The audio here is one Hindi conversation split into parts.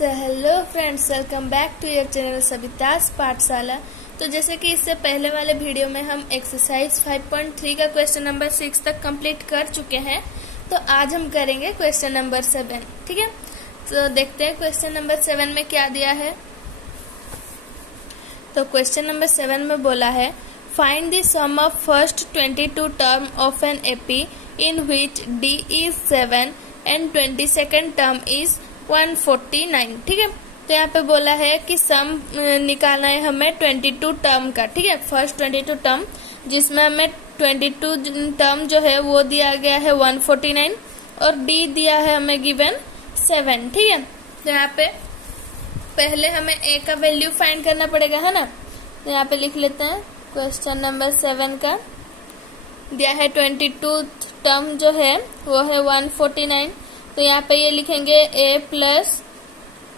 Hello friends, welcome back to your channel Savita's Pathshala. तो जैसे कि इससे पहले वाले वीडियो में हम एक्सरसाइज 5.3 का क्वेश्चन नंबर 6 तक कंप्लीट कर चुके हैं। तो आज हम करेंगे क्वेश्चन नंबर 7। ठीक है, तो देखते हैं क्वेश्चन नंबर 7 में क्या दिया है। तो क्वेश्चन नंबर 7 में बोला है find the sum of first 22 term of an AP in which d is 7 and 22nd term is 149। ठीक है, तो यहाँ पे बोला है कि सम निकालना है हमें 22 टर्म का। ठीक है, फर्स्ट 22 टर्म जिसमें हमें 22 टर्म जो है वो दिया गया है 149 और डी दिया है हमें गिवन 7। ठीक है, तो यहाँ पे पहले हमें ए का वैल्यू फाइंड करना पड़ेगा, है ना। तो यहाँ पे लिख लेते हैं क्वेश्चन नंबर 7 का दिया है 22 टर्म जो है वो है 149। तो यहाँ पे ये लिखेंगे a plus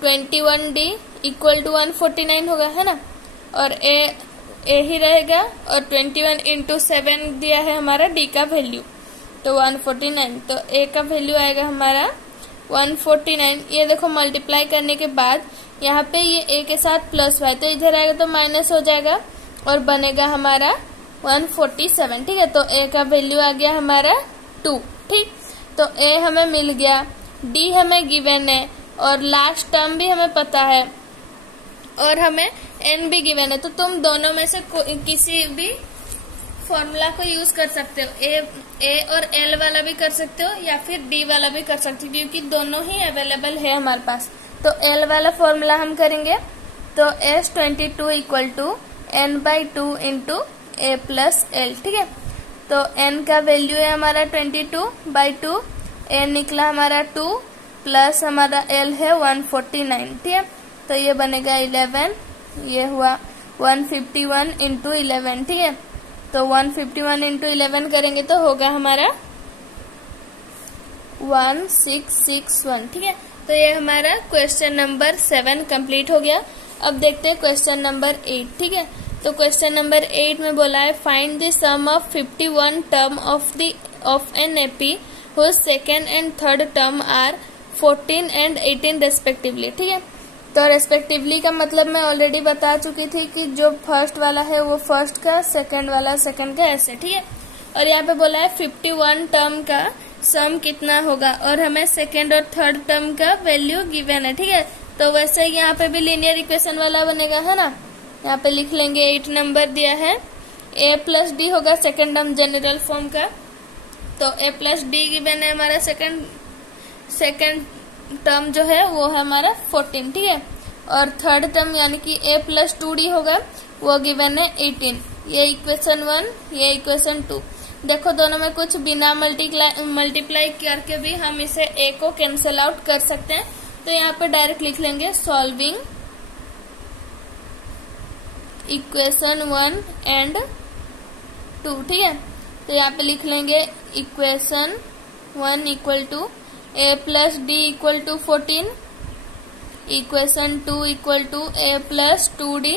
21d equal to 149 होगा, है ना। और a ही रहेगा और 21 इंटू 7 दिया है हमारा d का वैल्यू तो 149। तो a का वैल्यू आएगा हमारा 149। ये देखो मल्टीप्लाई करने के बाद यहाँ पे ये a के साथ प्लस y, तो इधर आएगा तो माइनस हो जाएगा और बनेगा हमारा 147। ठीक है, तो a का वैल्यू आ गया हमारा 2। ठीक, तो a हमें मिल गया, d हमें गिवन है और लास्ट टर्म भी हमें पता है और हमें n भी गिवन है। तो तुम दोनों में से किसी भी फॉर्मूला को यूज कर सकते हो। a और l वाला भी कर सकते हो या फिर d वाला भी कर सकते हो, क्योंकि दोनों ही अवेलेबल है हमारे पास। तो l वाला फॉर्मूला हम करेंगे तो S22 equal to n/2 into a plus l। ठीक है, तो n का वैल्यू है हमारा 22/2, a निकला हमारा 2 प्लस हमारा l है 149। ठीक है, तो ये बनेगा 11, ये हुआ 151 इंटू 11। ठीक है, तो 151 इंटू 11 करेंगे तो होगा हमारा 1661। ठीक है, तो ये हमारा क्वेश्चन नंबर 7 कंप्लीट हो गया। अब देखते हैं क्वेश्चन नंबर 8। ठीक है, तो क्वेश्चन नंबर 8 में बोला है find the sum of 51 term of an AP whose second and third term are 14 and 18 respectively. ठीक है, तो रेस्पेक्टिवली का मतलब मैं ऑलरेडी बता चुकी थी कि जो फर्स्ट वाला है वो फर्स्ट का, सेकंड वाला सेकंड का, ऐसे। ठीक है, और यहाँ पे बोला है 51 टर्म का सम कितना होगा और हमें सेकंड और थर्ड टर्म का वैल्यू गिवन है। ठीक है, तो वैसे यहाँ पे भी लीनियर इक्वेशन वाला बनेगा, है ना। यहाँ पे लिख लेंगे 8 नंबर दिया है a प्लस डी होगा सेकंड टर्म जनरल फॉर्म का, तो a प्लस डी गिवन है हमारा सेकंड टर्म जो है वो है हमारा 14। ठीक है, और थर्ड टर्म यानी कि a प्लस 2d होगा वो गिवन है 18। ये इक्वेशन 1, ये इक्वेशन 2। देखो दोनों में कुछ बिना मल्टीप्लाई करके भी हम इसे a को कैंसिल आउट कर सकते हैं। तो यहाँ पे डायरेक्ट लिख लेंगे सॉल्विंग इक्वेशन 1 एंड 2। ठीक है, तो यहाँ पे लिख लेंगे equation 1 equal to a plus d equal to 14, equation 2 equal to a plus 2d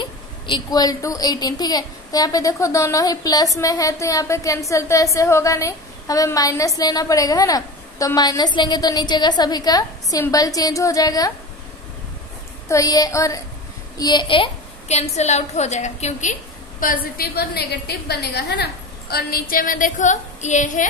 equal to 18। ठीक है, तो यहाँ पे देखो दोनों ही प्लस में है तो यहाँ पे कैंसिल तो ऐसे होगा नहीं, हमें माइनस लेना पड़ेगा, है ना। तो माइनस लेंगे तो नीचे का सभी का सिंबल चेंज हो जाएगा, तो ये और ये a कैंसिल आउट हो जाएगा क्योंकि पॉजिटिव और नेगेटिव बनेगा, है ना। और नीचे में देखो ये है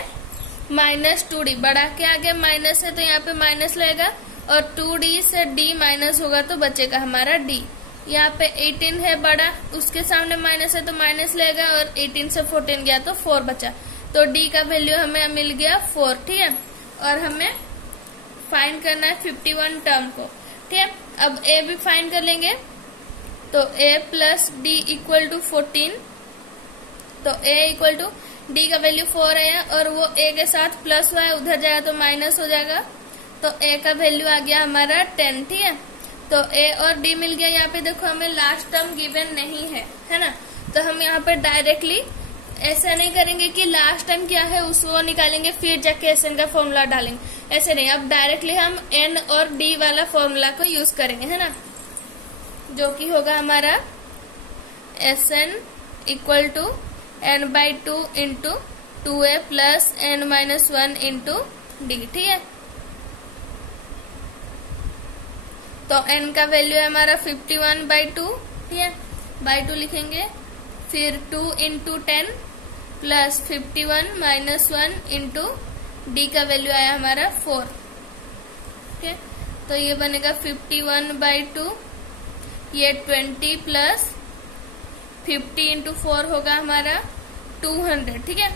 -2d, बड़ा के आगे माइनस है तो यहाँ पे माइनस लगेगा और 2d से d माइनस होगा तो बचेगा हमारा d। यहाँ पे 18 है बड़ा, उसके सामने माइनस है तो माइनस लगेगा और 18 से 14 गया तो 4 बचा, तो d का वैल्यू हमें मिल गया 4। ठीक है, और हमें फाइंड करना है 51 टर्म को। ठीक है, अब a भी फाइंड कर लेंगे तो a plus d equal to 14, तो a इक्वल टू d का वैल्यू 4 है और वो a के साथ प्लस हुआ है, उधर जाएगा तो माइनस हो जाएगा, तो a का वैल्यू आ गया हमारा 10। ठीक है, तो a और d मिल गया। यहाँ पे देखो हमें लास्ट टर्म गिवन नहीं है ना, तो हम यहाँ पे डायरेक्टली ऐसा नहीं करेंगे कि लास्ट टर्म क्या है उसको निकालेंगे फिर जाके SN का फॉर्मूला डालेंगे, ऐसे नहीं। अब डायरेक्टली हम n और d वाला फॉर्मूला को यूज करेंगे, है ना, जो कि होगा हमारा SN equal to n/2 into 2a plus n-1 into d। ठीक है, तो n का वैल्यू है हमारा 51/2, ठीक है, बाई 2 लिखेंगे, फिर 2 × 10 प्लस 51 - 1 इंटू d का वैल्यू आया हमारा 4, ठीक है, तो ये बनेगा 51/2, ये 20 प्लस 50 × 4 होगा हमारा 200, ठीक है।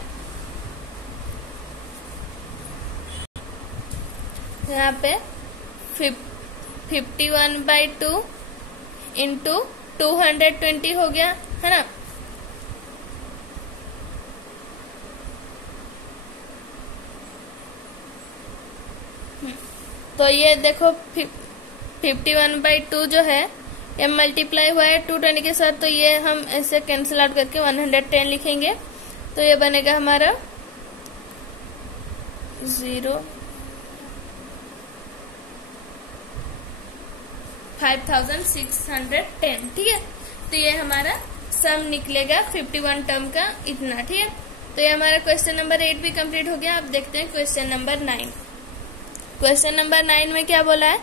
यहाँ पे 51/2 इंटू 220 हो गया, है ना। तो ये देखो 51/2 जो है ये मल्टीप्लाई हुआ है 220 के साथ, तो ये हम ऐसे कैंसिल आउट करके 110 लिखेंगे, तो ये बनेगा हमारा 5610, ठीक है। तो ये हमारा सम निकलेगा 51 टर्म का इतना, ठीक है। तो ये हमारा क्वेश्चन नंबर 8 भी कंप्लीट हो गया। अब देखते हैं क्वेश्चन नंबर 9। क्वेश्चन नंबर 9 में क्या बोला है,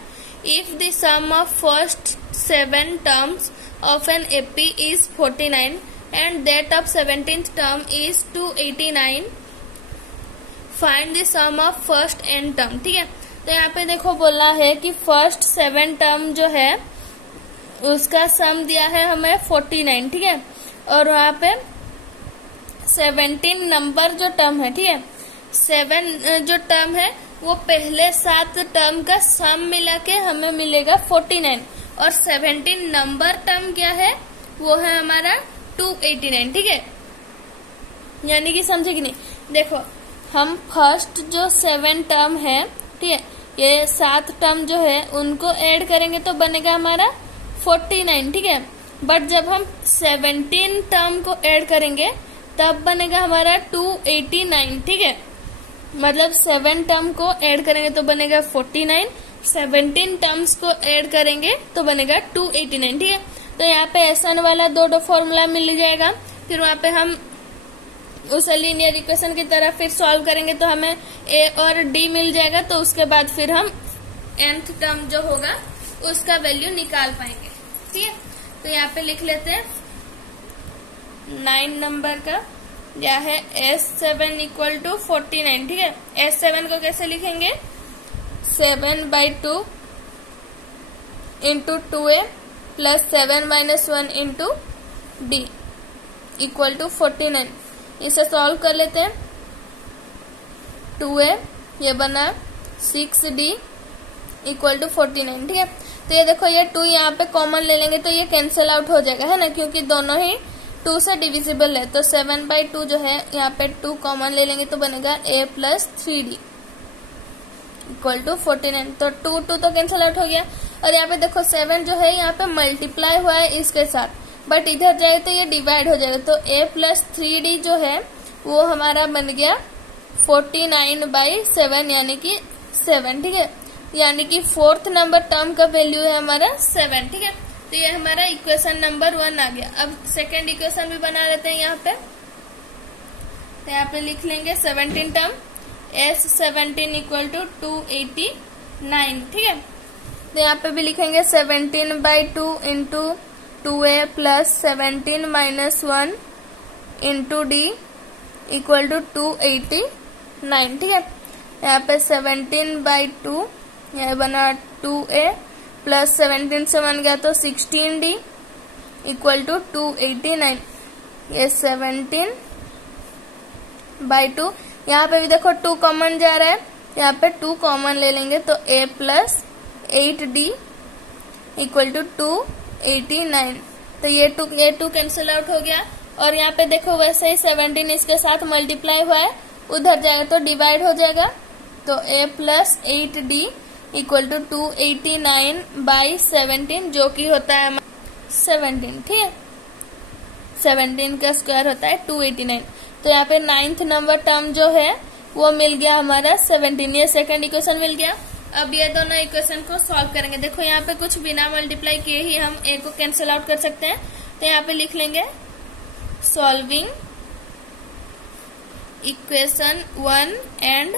if the sum of first 7 terms of an AP is 49 and that of 17th term is 289, find the sum of first n term, ठीक है। तो यहाँ पे देखो बोला है कि फर्स्ट 7 टर्म जो है उसका सम दिया है हमें 49, ठीक है, और वहाँ पे 17 नंबर जो टर्म है, ठीक है, 7 जो टर्म है वो पहले 7 टर्म का सम मिला के हमें मिलेगा 49, और 17 नंबर टर्म क्या है वो है हमारा 289, ठीक है। यानी कि समझे कि नहीं, देखो हम फर्स्ट जो 7 टर्म है, ठीक है, ये 7 टर्म जो है उनको ऐड करेंगे तो बनेगा हमारा 49, ठीक है, बट जब हम 17 टर्म को ऐड करेंगे तब बनेगा हमारा 289, ठीक है। मतलब 7 टर्म को ऐड करेंगे तो बनेगा 49, 17 टर्म्स को ऐड करेंगे तो बनेगा 289, ठीक है। तो यहाँ पे SN वाला दो फॉर्मूला मिल जाएगा, फिर वहाँ पे हम उस लीनियर इक्वेशन की तरह फिर सॉल्व करेंगे तो हमें A और D मिल जाएगा, तो उसके बाद फिर हम nth टर्म जो होगा उसका वैल्यू निकाल पाएंगे, ठीक है। तो यहाँ पे लिख लेते हैं 9 नंबर का क्या है S7 = 49, ठीक है। S7 को कैसे लिखेंगे, 7/2 into 2A plus 7 - 1 into D = 49। इसे सॉल्व कर लेते हैं, 2A ये बना 6D = 49, ठीक है। तो ये देखो ये 2 यहाँ पे कॉमन ले लेंगे तो ये कैंसिल आउट हो जाएगा, है ना, क्योंकि दोनों ही 2 से डिविजिबल है। तो 7/2 जो है यहाँ पे 2 कॉमन ले लेंगे तो बनेगा A + 3D = 49। तो 2 तो कैंसिल आउट हो गया, और यहाँ पे देखो 7 जो है यहाँ पे मल्टीप्लाई हुआ है इसके साथ, बट इधर जाए तो ये डिवाइड हो जाएगा, तो A + 3D जो है वो हमारा बन गया 49/7 यानी कि 7, ठीक है। यानी कि 4th नंबर टर्म का वैल्यू है हमारा 7, ठीक है। तो ये हमारा इक्वेशन नंबर 1 आ गया। अब सेकेंड इक्वेशन भी बना लेते हैं यहाँ पे, तो यहाँ पे लिख लेंगे 17 टर्म S17 = 289, ठीक है। तो यहाँ पे भी लिखेंगे 17/2 into 2A plus 17 - 1 into D = 289, ठीक है। यहाँ पे 17/2 यह बना 2A प्लस 17 से 1 गया तो 16D = 289। ये 17/2, यहाँ पे भी देखो 2 कॉमन जा रहा है, यहाँ पे 2 कॉमन ले लेंगे तो A + 8D = 289। तो ये 2 कैंसिल आउट हो गया, और यहाँ पे देखो वैसे ही 17 इसके साथ मल्टीप्लाई हुआ है, उधर जाएगा तो डिवाइड हो जाएगा, तो A + 8D = 289/17 जो कि होता है 17, ठीक है। 17 का स्क्वायर होता है 289। तो यहाँ पे 9th नंबर टर्म जो है वो मिल गया हमारा 17, ये सेकंड इक्वेशन मिल गया। अब ये दोनों इक्वेशन को सॉल्व करेंगे। देखो यहाँ पे कुछ बिना मल्टीप्लाई किए ही हम A को कैंसिल आउट कर सकते हैं, तो यहाँ पे लिख लेंगे सॉल्विंग इक्वेशन 1 और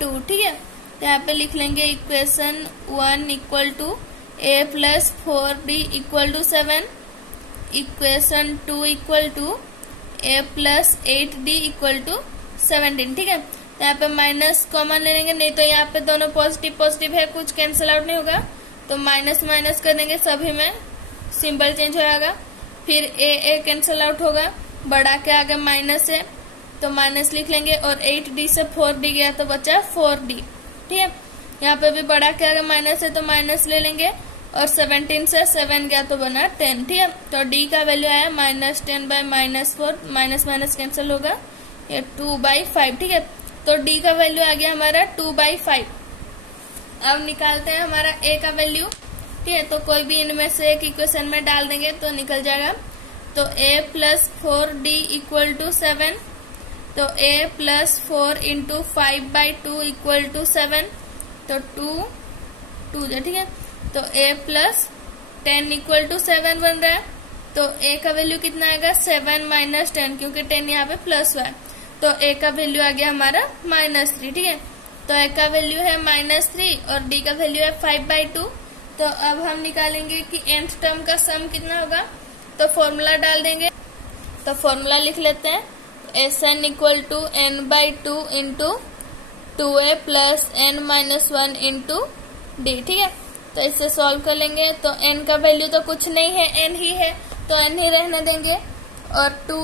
2, ठीक है। तो यहाँ पे लिख लेंगे equation 1 equal to a plus 4d equal to 7, equation 2 equal to a plus 8d equal to 17। ठीक है, तो यहाँ पे माइनस कॉमन ले लेंगे, नहीं तो यहाँ पे दोनों पॉजिटिव पॉजिटिव है, कुछ कैंसिल आउट नहीं होगा, तो माइनस माइनस कर देंगे, सभी में सिंबल चेंज हो जाएगा। फिर ए कैंसिल आउट होगा, बढ़ा के आगे माइनस है तो माइनस लिख लेंगे, और 8d से 4d गया तो बचा 4d। ठीक है, यहाँ पे भी बढ़ा के आगे माइनस है तो माइनस ले लेंगे, और 17 से 7 गया तो बना 10। ठीक है, तो d का वैल्यू आया -10 बाय -4, माइनस माइनस कैंसिल होगा, ये 2/5। ठीक है, तो d का वैल्यू आ गया हमारा 2/5। अब निकालते हैं हमारा a का वैल्यू। ठीक है, तो कोई भी इनमें से एक इक्वेशन में डाल देंगे तो निकल जाएगा। तो a plus 4d equal to 7, तो a plus 4 into 5/2 equal to 7, तो 2 जो। ठीक है, तो a प्लस 10 इक्वल टू 7 बन रहा है, तो a का वैल्यू कितना आएगा 7 माइनस 10, क्योंकि 10 यहाँ पे प्लस हुआ है, तो a का वैल्यू आ गया हमारा -3। ठीक है, तो a का वैल्यू है -3 और d का वैल्यू है 5/2। तो अब हम निकालेंगे कि nth टर्म का सम कितना होगा, तो फॉर्मूला डाल देंगे। तो फॉर्मूला लिख लेते हैं, Sn equal to n/2 into 2a plus n-1 into d। ठीक है, तो इससे सॉल्व कर लेंगे, तो n का वैल्यू तो कुछ नहीं है, n ही है, तो n ही रहने देंगे, और 2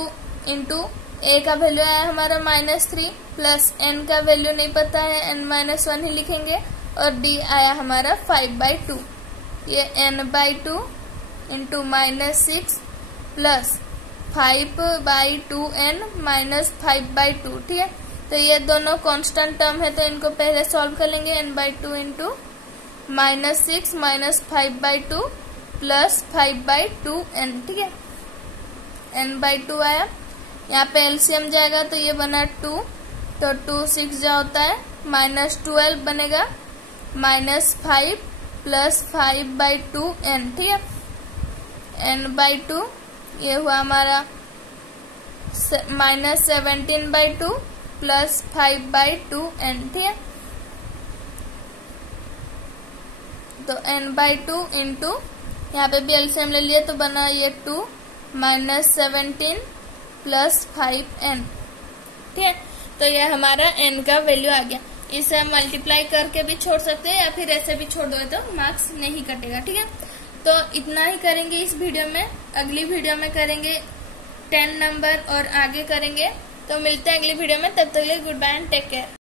इंटू a का वैल्यू आया हमारा -3 प्लस n का वैल्यू नहीं पता है, n-1 ही लिखेंगे, और d आया हमारा 5/2। ये n/2 into -6 plus 5/2n minus 5/2। ठीक है, तो ये दोनों कांस्टेंट टर्म है, तो इनको पहले सॉल्व कर लेंगे। n/2 into -6 minus 5/2 plus 5/2n। ठीक है, n/2 आया, यहाँ पे एलसीएम जाएगा तो ये बना 2, तो 2 6 जा होता है, -12 बनेगा, -5 प्लस 5/2n। ठीक है, n/2 ये हुआ हमारा -17/2 प्लस 5/2n। ठीक है, तो n/2 इंटू यहाँ पे भी एलसीएम ले लिए तो बना ये 2 -17 प्लस 5n। ठीक है, तो ये हमारा n का वैल्यू आ गया। इसे हम मल्टीप्लाई करके भी छोड़ सकते हैं या फिर ऐसे भी छोड़ दो तो मार्क्स नहीं कटेगा। ठीक है, तो इतना ही करेंगे इस वीडियो में, अगली वीडियो में करेंगे 10 नंबर और आगे करेंगे। तो मिलते हैं अगली वीडियो में, तब तक के लिए goodbye and take care.